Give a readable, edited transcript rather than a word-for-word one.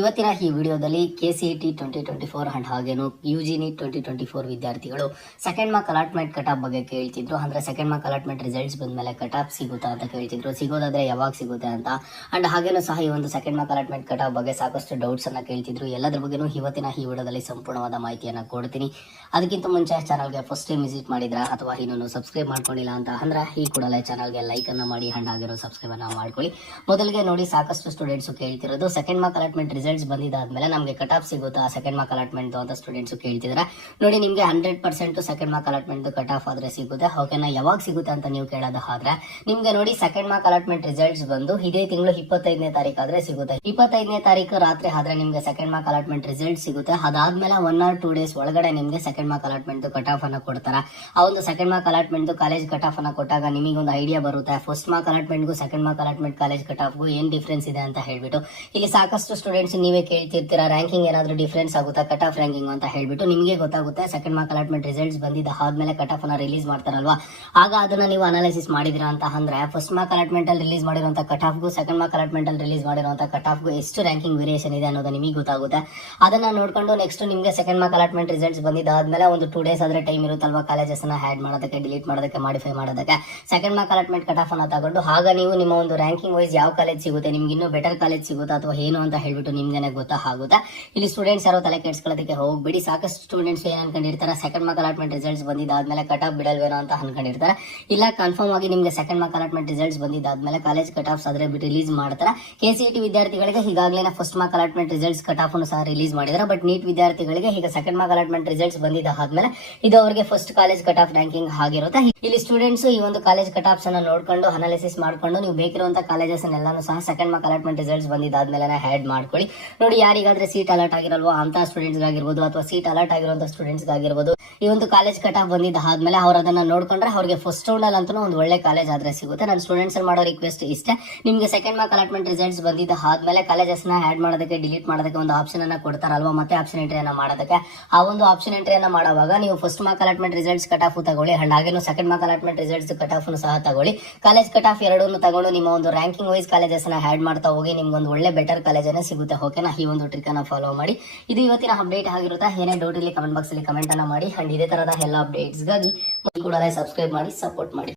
ಇವತ್ತಿನ ಈ ವಿಡಿಯೋದಲ್ಲಿ KCET 2024 ಅಂಡ್ ಹಾಗೇನು UG NEET 2024 ವಿದ್ಯಾರ್ಥಿಗಳು second mark allotment cut of ಬಗ್ಗೆ ಕೇಳ್ತಿದ್ರು. ಅಂದ್ರೆ ಸೆಕೆಂಡ್ ಮಾರ್ಕ್ ಅಲಾಟ್ಮೆಂಟ್ ರಿಸಲ್ಟ್ಸ್ ಬಂದ್ಮೇಲೆ ಕಟ್ ಆಫ್ ಸಿಗುತ್ತಾ ಅಂತ ಕೇಳ್ತಿದ್ರು. ಸಿಗೋದಾದ್ರೆ ಯಾವಾಗ ಸಿಗುತ್ತೆ ಅಂತ. ಅಂಡ್ ಹಾಗೇನು ಸಹ ಈ ಒಂದು second mark allotment cut of ಬಗ್ಗೆ ಸಾಕಷ್ಟು ಡೌಟ್ಸ್ ಅನ್ನ ಕೇಳ್ತಿದ್ರು. ಎಲ್ಲದ್ರ ಬಗ್ಗೆನೂ ಇವತ್ತಿನ ಈ ವಿಡಿಯೋದಲ್ಲಿ ಸಂಪೂರ್ಣವಾದ ಮಾಹಿತಿಯನ್ನ ಕೊಡ್ತೀನಿ. ಅದಕ್ಕಿಂತ ಮುಂಚೆ ಚಾನಲ್ಗೆ ಫಸ್ಟ್ ಟೈಮ್ ವಿಸಿಟ್ ಮಾಡಿದ್ರ ಅಥವಾ ಇನ್ನೂ ಸಬ್ಸ್ಕ್ರೈಬ್ ಮಾಡ್ಕೊಂಡಿಲ್ಲ ಅಂತ ಅಂದ್ರೆ ಈ ಕೂಡಲೇ ಚಾನಲ್ಗೆ ಲೈಕ್ ಅನ್ನ ಮಾಡಿ ಅಂಡ್ ಹಾಗೇನು ಸಬ್ಸ್ಕ್ರೈಬ್ ಅನ್ನ ಮಾಡ್ಕೊಳ್ಳಿ. ಮೊದಲಿಗೆ ನೋಡಿ, ಸಾಕಷ್ಟು ಸ್ಟೂಡೆಂಟ್ಸ್ ಕೇಳ್ತಿರೋದು ಸೆಕೆಂಡ್ ಮಾರ್ಕ್ ಅಲಾಟ್ಮೆಂಟ್ ರಿಸಲ್ಟ್ಸ್ ಬಂದಿದ್ದಾದ್ಮೇಲೆ ನಮಗೆ ಕಟ್ ಆಫ್ ಸಿಗುತ್ತಾ ಸೆಕೆಂಡ್ ಮಾರ್ಕ್ ಅಲಾಟ್ಮೆಂಟ್ ಅಂತ ಸ್ಟೂಡೆಂಟ್ಸ್ ಕೇಳ್ತಿದ್ದಾರೆ. ನೋಡಿ, ನಿಮಗೆ 100% second mark allotment cut off ಆದ್ರೆ ಸಿಗುತ್ತೆ. ಓಕೆನಾ, ಯಾವಾಗ ಸಿಗುತ್ತೆ ಅಂತ ನೀವು ಕೇಳೋದಾದ್ರೆ ನಿಮ್ಗೆ ನೋಡಿ, ಸೆಕೆಂಡ್ ಮಾರ್ಕ್ ಅಲಾಟ್ಮೆಂಟ್ ರಿಸಲ್ಟ್ಸ್ ಬಂದು ಇದೇ ತಿಂಗಳು 25ನೇ ತಾರೀಕು ಆದ್ರೆ ಸಿಗುತ್ತೆ. 25ನೇ ತಾರೀಕು ರಾತ್ರಿ ಆದ್ರೆ ನಿಮ್ಗೆ ಸೆಕೆಂಡ್ ಮಾರ್ಕ್ ಅಲಾಟ್ಮೆಂಟ್ ರಿಸಲ್ಟ್ ಸಿಗುತ್ತೆ. ಅದಾದ್ಮೇಲೆ 1 or 2 ಡೇಸ್ ಒಳಗಡೆ ನಿಮ್ಗೆ second mark allotment cut off ಅನ್ನ ಕೊಡ್ತಾರೆ. ಆ ಒಂದು second mark allotment college cut off ಅನ್ನ ಕೊಟ್ಟಾಗ ನಿಮಗೆ ಒಂದು ಐಡಿಯಾ ಬರುತ್ತೆ ಫಸ್ಟ್ ಮಾರ್ಕ್ ಅಲಾಟ್ಮೆಂಟ್ಗೂ second mark allotment college cut ಆಫ್ಗೂ ಏನ್ ಡಿಫ್ರೆನ್ಸ್ ಇದೆ ಅಂತ ಹೇಳ್ಬಿಟ್ಟು. ಇಲ್ಲಿ ಸಾಕಷ್ಟು ಸ್ಟೂಡೆಂಟ್ಸ್ ನೀವೇ ಕೇಳ್ತಿರ್ತೀರಾ, ರ್ಯಾಂಕಿಂಗ್ ಏನಾದ್ರು ಡಿಫ್ರೆನ್ಸ್ ಆಗುತ್ತಾ ಕಟ್ ಆಫ್ ರ್ಯಾಂಕಿಂಗ್ ಅಂತ ಹೇಳ್ಬಿಟ್ಟು. ನಿಮಗೆ ಗೊತ್ತಾಗುತ್ತೆ ಸೆಕೆಂಡ್ ಮಾರ್ಕ್ ಅಲಾಟ್ಮೆಂಟ್ ರಿಸಲ್ಟ್ಸ್ ಬಂದಿದ್ದಾದ್ಮೇಲೆ ಕಟ್ ಆಫ್ ಅನ್ನ ರಿಲೀಸ್ ಮಾಡ್ತಾರಲ್ವಾ, ಆಗ ಅದನ್ನ ನೀವು ಅನಾಲಿಸಿಸ್ ಮಾಡಿದಿರಾ ಅಂತ ಅಂದ್ರೆ ಫಸ್ಟ್ ಮಾರ್ಕ್ ಅಲಾಟ್ಮೆಂಟ್ ಅಲ್ಲಿ ರಿಲೀಸ್ ಮಾಡಿರುವಂತ ಕಟ್ ಆಫ್ಗೂ ಸೆಕೆಂಡ್ ಮಾರ್ಕ್ ಅಲಾಟ್ಮೆಂಟ್ ಅಲ್ಲಿ ರಿಲೀಸ್ ಮಾಡಿರುವಂತ ಕಟ್ ಆಫ್ಗೂ ಎಷ್ಟು ರ್ಯಾಂಕಿಂಗ್ ವೇರಿಯೇಷನ್ ಇದೆ ಅನ್ನೋದು ನಿಮಗೆ ಗೊತ್ತಾಗುತ್ತೆ. ಅದನ್ನ ನೋಡ್ಕೊಂಡು ನೆಕ್ಸ್ಟ್ ನಿಮಗೆ ಸೆಕೆಂಡ್ ಮಾರ್ಕ್ ಅಲಾಟ್ಮೆಂಟ್ ರಿಸಲ್ಟ್ಸ್ ಬಂದಿದ್ದಾದ್ಮೇಲೆ ಒಂದು 2 ಡೇಸ್ ಆದ್ರೆ ಟೈಮ್ ಇರುತ್ತಲ್ವಾ ಕಾಲೇಜಸ್ ಅನ್ನ ಆಡ್ ಮಾಡೋದಕ್ಕೆ, ಡಿಲೀಟ್ ಮಾಡೋದಕ್ಕೆ, ಮಾಡಿಫೈ ಮಾಡೋದಕ್ಕೆ. Second mark allotment cut off ಅನ್ನ ತಗೊಂಡು ಆಗ ನೀವು ನಿಮ್ಮ ಒಂದು ರ್ಯಾಂಕಿಂಗ್ ವೈಸ್ ಯಾವ ಕಾಲೇಜ್ ಸಿಗುತ್ತೆ, ನಿಮ್ಗೆ ಇನ್ನೂ ಬೆಟರ್ ಕಾಲೇಜ್ ಸಿಗುತ್ತಾ ಅಥವಾ ಏನು ಅಂತ ಹೇಳ್ಬಿಟ್ಟು ನಿಮ್ಗೆ ಗೊತ್ತಾಗುತ್ತೆ. ಇಲ್ಲಿ ಸ್ಟೂಡೆಂಟ್ಸ್ ಯಾರೋ ತಲೆ ಕೆಡ್ಸ್ಕೊಳ್ಳೋದಕ್ಕೆ ಹೋಗ್ಬಿಡಿ. ಸಾಕಷ್ಟು ಸ್ಟೂಡೆಂಟ್ಸ್ ಏನ್ ಅನ್ಕೊಂಡಿರ್ತಾರೆ, ಸೆಕೆಂಡ್ ಮಾರ್ಕ್ ಅಲಾಟ್ಮೆಂಟ್ ರಿಸಲ್ಟ್ಸ್ ಬಂದಿದ್ದಾದ್ಮೇಲೆ ಕಟ್ ಆಫ್ ಬಿಡಲ್ವೇನೋ ಅಂತ ಅನ್ಕೊಂಡಿರ್ತಾರೆ. ಇಲ್ಲ, ಕನ್ಫರ್ಮ್ ಆಗಿ ನಿಮ್ಗೆ ಸೆಕೆಂಡ್ ಮಾರ್ಕ್ ಅಲಾಟ್ಮೆಂಟ್ ರಿಸಲ್ಟ್ಸ್ ಬಂದಿದ್ದಾದ್ಮೇಲೆ ಕಾಲೇಜ್ ಕಟ್ ಆಫ್ಸ್ ಆದ್ರೆ ರಿಲೀಸ್ ಮಾಡ್ತಾರೆ. KCET ವಿದ್ಯಾರ್ಥಿಗಳಿಗೆ ಈಗಾಗಲೇ first mark allotment results cut off ಸಹ ರಿಲೀಸ್ ಮಾಡಿದ್ದಾರೆ. ಬಟ್ ನೀಟ್ ವಿದ್ಯಾರ್ಥಿಗಳಿಗೆ ಈಗ ಸೆಕೆಂಡ್ ಮಾರ್ಕ್ ಅಲಾಟ್ಮೆಂಟ್ ರಿಸಲ್ಟ್ಸ್ ಬಂದಿದ್ದಾದ್ಮೇಲೆ ಇದು ಅವರಿಗೆ first college cut off ranking ಆಗಿರುತ್ತೆ. ಇಲ್ಲಿ ಸ್ಟೂಡೆಂಟ್ಸ್ ಈ ಒಂದು ಕಾಲೇಜ್ ಕಟ್ ಆಫ್ಸ್ ಅನ್ನ ನೋಡ್ಕೊಂಡು ಅನಾಲಿಸಿಸ್ ಮಾಡ್ಕೊಂಡು ನೀವು ಬೇಕಿರುವಂತಹ ಕಾಲೇಜಸ್ ಎಲ್ಲಾನು ಸಹ ಸೆಕೆಂಡ್ ಮಾರ್ಕ್ ಅಲಾಟ್ಮೆಂಟ್ ರಿಸಲ್ಟ್ಸ್ ಬಂದಿದ್ದಾದ್ಮೇಲೆ ಆಡ್ ಮಾಡ್ಕೊಳ್ಳಿ. ನೋಡಿ, ಯಾರಿಗಾದ್ರೆ ಸೀಟ್ ಅಲರ್ಟ್ ಆಗಿರಲ್ವೋ ಅಂತ ಸ್ಟೂಡೆಂಟ್ಸ್ ಆಗಿರ್ಬೋದು ಅಥವಾ ಸೀಟ್ ಅಲರ್ಟ್ ಆಗಿರುವಂತಹ ಸ್ಟೂಡೆಂಟ್ಸ್ ಆಗಿರ್ಬೋದು, ಈ ಒಂದು ಕಾಲೇಜ್ ಕಟ್ ಆಫ್ ಬಂದಿದ್ದಾದ್ಮೇಲೆ ಅವ್ರು ಅದನ್ನ ನೋಡ್ಕೊಂಡ್ರೆ ಅವ್ರಿಗೆ ಫಸ್ಟ್ ರೌಂಡ್ ಅಲ್ಲಿ ಅಂತೂ ಒಂದು ಒಳ್ಳೆ ಕಾಲೇಜ್ ಆದ್ರೆ ಸಿಗುತ್ತೆ. ನಾನು ಸ್ಟೂಡೆಂಟ್ಸ್ ಅಲ್ಲಿ ಮಾಡೋ ರಿಕ್ವೆಸ್ಟ್ ಇಷ್ಟೇ, ನಿಮ್ಗೆ ಸೆಕೆಂಡ್ ಮಾರ್ಕ್ ಅಲಾಟ್ಮೆಂಟ್ ರಿಸಲ್ಟ್ಸ್ ಬಂದಿದ್ದಾದ್ಮೇಲೆ ಕಾಲೇಜಸ್ ನ ಆಡ್ ಮಾಡೋದಕ್ಕೆ, ಡಿಲೀಟ್ ಮಾಡೋದಕ್ಕೆ ಒಂದು ಆಪ್ಷನ್ ಅನ್ನ ಕೊಡ್ತಾರಲ್ವಾ, ಮತ್ತೆ ಆಪ್ಷನ್ ಎಂಟ್ರಿಯನ್ನ ಮಾಡೋದಕ್ಕೆ. ಆ ಒಂದು ಆಪ್ಷನ್ ಎಂಟ್ರಿಯನ್ನ ಮಾಡುವಾಗ ನೀವು first mark allotment results cut of ತಗೊಳ್ಳಿ ಅಂಡ್ ಹಾಗೇನು second mark allotment results cut off ಸಹ ತಗೊಳ್ಳಿ. ಕಾಲೇಜ್ ಕಟ್ ಆಫ್ ಎರಡನ್ನು ತಗೊಂಡು ನಿಮ್ಮ ಒಂದು ರ್ಯಾಂಕಿಂಗ್ ವೈಸ್ ಕಾಲೇಜಸ್ ನ ಆಡ್ ಮಾಡ್ತಾ ಹೋಗಿ ನಿಮ್ಗೆ ಒಂದು ಒಳ್ಳೆ ಬೆಟರ್ ಕಾಲೇಜ್ ಅನ್ನ ಸಿಗುತ್ತೆ. ಓಕೆನಾ, ಈ ಒಂದು ಟ್ರಿಕ್ ಅನ್ನ ಫಾಲೋ ಮಾಡಿ. ಇದು ಇವತ್ತಿನ ಅಪ್ಡೇಟ್ ಆಗಿರುತ್ತೆ. ಏನೇ ಡೌಟ್ ಇಲ್ಲಿ ಕಮೆಂಟ್ ಬಾಕ್ಸ್ ಅಲ್ಲಿ ಕಮೆಂಟ್ ಅನ್ನ ಮಾಡಿ ಅಂಡ್ ಇದೇ ತರಹದ ಎಲ್ಲ ಅಪ್ಡೇಟ್ಸ್ ಗಾಗಿ ಕೂಡಲೇ ಸಬ್ಸ್ಕ್ರೈಬ್ ಮಾಡಿ, ಸಪೋರ್ಟ್ ಮಾಡಿ.